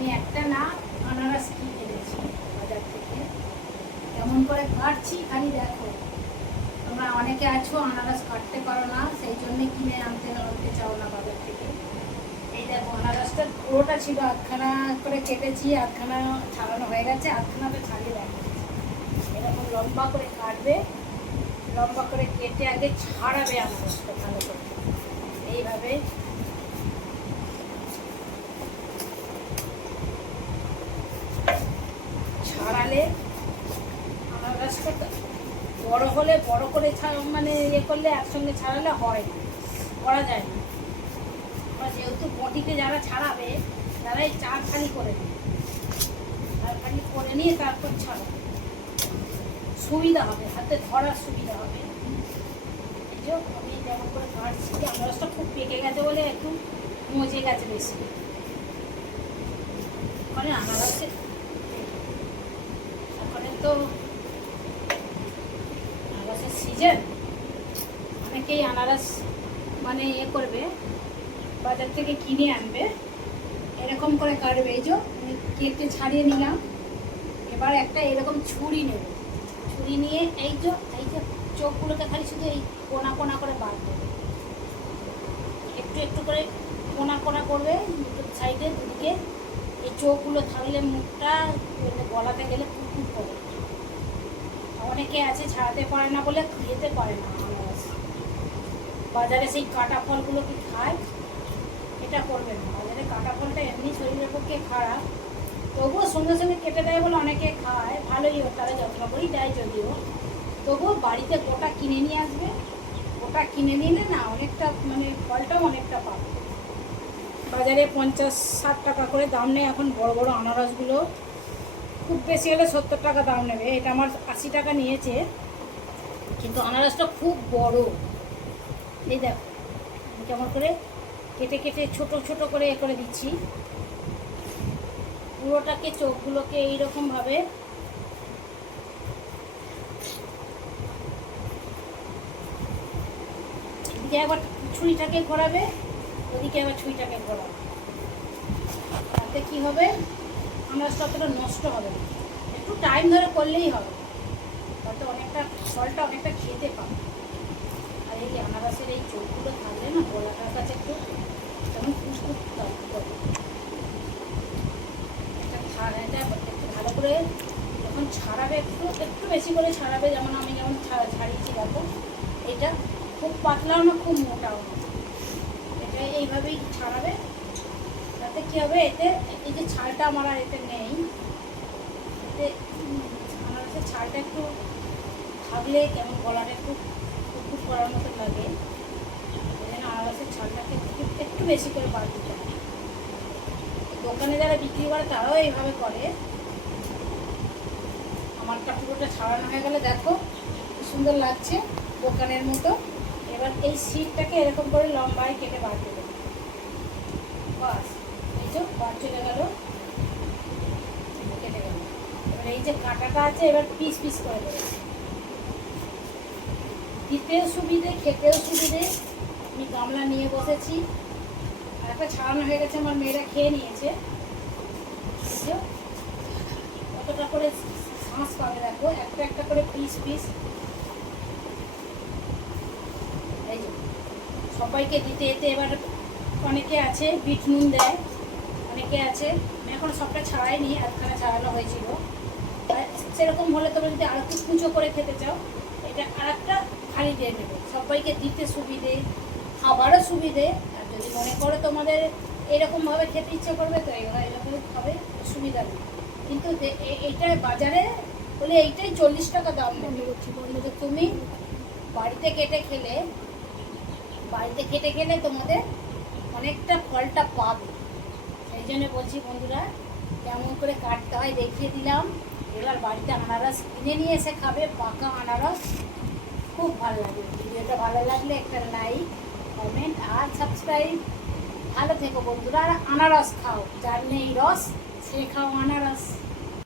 আমি একটা না আনারস কিনে এনেছি বাজার থেকে। কেমন করে কাটছি খালি দেখো। তোমরা অনেকে আছো আনারস কাটতে পারো না, সেই জন্যে কিনে আনতে চাও না বাজার থেকে। এই দেখো আনারসটা পুরোটা ছিল, আধখানা করে কেটেছি, আধখানা ছাড়ানো হয়ে গেছে, আধখানাটা ছাড়িয়ে রাখছি। এরকম লম্বা করে কাটবে, লম্বা করে কেটে আগে ছাড়াবে আনারসটা ভালো করে। এইভাবে ছাড়ালে আনারসটা বড় হলে বড় করে মানে ইয়ে করলে একসঙ্গে ছাড়ালে হয় না, করা যায় না। যেহেতু বটিতে যারা ছাড়াবে তারা এই চারখানি করে নেবে, চারখানি করে নিয়ে তারপর ছাড়াবে, সুবিধা হবে, হাতে ধরার সুবিধা হবে। এই যে আমি যেমন করে কাটছি, আনারসটা খুব পেকে গেছে বলে একটু মজে গেছে বেশি। ওখানে আনারসে এখন তো আনারসের সিজন, অনেকেই আনারস মানে ইয়ে করবে, বাজার থেকে কিনে আনবে, এরকম করে কাটবে। এই যে আমি কেটে ছাড়িয়ে নিলাম, এবার একটা এরকম ছুরি নেব, ছুরি নিয়ে এই যে চোখগুলোকে খালি শুধু এই কোনা কোনা করে বার করবে, একটু একটু করে কোনা কোনা করবে দুটো সাইডে, দুদিকে। এই চোখগুলো থাকলে মুখটা গলাতে গেলে কুকুর করে। অনেকে আছে ছাড়াতে পারে না বলে খেতে পারে না আনারস, বাজারে সেই কাটা ফলগুলোকে খায়। এটা করবে না, বাজারে কাটা ফলটা এমনি শরীরের পক্ষে খারাপ, তবুও সঙ্গে সঙ্গে কেটে দেয় বলে অনেকে খায়, ভালোই হোক, তারা যত্ন করেই দেয় যদিও। তবুও বাড়িতে গোটা কিনে নিয়ে আসবে, গোটা কিনে নিলে না অনেকটা মানে ফলটাও অনেকটা পাবে। বাজারে 50-60 টাকা করে দাম নেয় এখন বড় বড় আনারসগুলো, খুব বেশি হলে 70 টাকা দাম নেবে। এটা আমার 80 টাকা নিয়েছে, কিন্তু আনারসটা খুব বড়। এই দেখো আমি কেমন করে কেটে কেটে ছোট ছোট করে এ করে দিচ্ছি, পুরোটাকে চোখগুলোকে এইরকমভাবে এদিকে একবার ছুরিটাকে ঘোরাবে, ওদিকে আবার ছুরিটাকে ঘোরাবে, তাতে কী হবে আনারসটা অতটা নষ্ট হবে না, একটু টাইম ধরে করলেই হবে, তাতে অনেকটা ফলটা অনেকটা খেতে পাবে। আর এই আনারসের এই চোখগুলো থাকলে না গলাটার কাছে একটু তেমন কুচকুচ করবে। এটা একটু ভালো করে যখন ছাড়াবে, একটু একটু বেশি করে ছাড়াবে, যেমন আমি যেমন ছাড়িয়েছি দেখো। এটা খুব পাতলাও না খুব মোটাও না, এটা এইভাবেই ছাড়াবে। তাতে কী হবে, এতে এই যে ছালটা আমার আর এতে নেই, এতে আনারসের ছালটা একটু থাকলে কেমন গলাটা একটু কুকুর করার মতো লাগে, এই জন্য আনারসের ছালটাকে একটু বেশি করে বার দিতে হবে। দোকানে যারা বিক্রি করে তারাও এইভাবে করে। আমারটা পুরোটা ছাড়ানো হয়ে গেলে দেখো কি সুন্দর লাগছে দোকানের মতো। এবার এই সিটটাকে এরকম করে লম্বায় কেটে বার করে দেবো, বাস এই যে বার চলে গেল, কেটে গেল। এবার এই যে কাঁটাটা আছে এবার পিস পিস করে দেবো, দিতেও সুবিধে খেতেও সুবিধে। আমি গামলা নিয়ে বসেছি, আর একটা ছাড়ানো হয়ে গেছে, আমার মেয়েরা খেয়ে নিয়েছে। কতটা করে শাঁস পাবে দেখো, একটা একটা করে পিস পিস। এই যে সবাইকে দিতে এতে এবার অনেকে আছে বিট নুন দেয়, অনেকে আছে, আমি এখন সবটা ছাড়াইনি, আধখানা ছাড়ানো হয়েছিল। সেরকম হলে তোমরা যদি আর একটু কুচো করে খেতে চাও, এটা আর একটা খালি দিয়ে নেবে, সবাইকে দিতে সুবিধে, খাবারও সুবিধে। আর যদি মনে করো তোমাদের এরকমভাবে খেতে ইচ্ছে করবে তো এরকম খাবে, সুবিধা নেই। কিন্তু এইটা বাজারে বলে এইটাই 40 টাকা দাম নেবে। কিন্তু তুমি বাড়িতে কেটে খেলে তোমাদের অনেকটা ফলটা পাবে। সেই জন্য বলছি বন্ধুরা, কেমন করে কাটতে হয় দেখিয়ে দিলাম। এবার বাড়িতে আনারস কিনে নিয়ে এসে খাবে, পাকা আনারস, খুব ভালো লাগে। ভিডিওটা ভালো লাগলে একটা লাইক, কমেন্ট আর সাবস্ক্রাইব। ভালো থেকো বন্ধুরা, আর আনারস খাও, যার নেই রস সে খাও আনারস।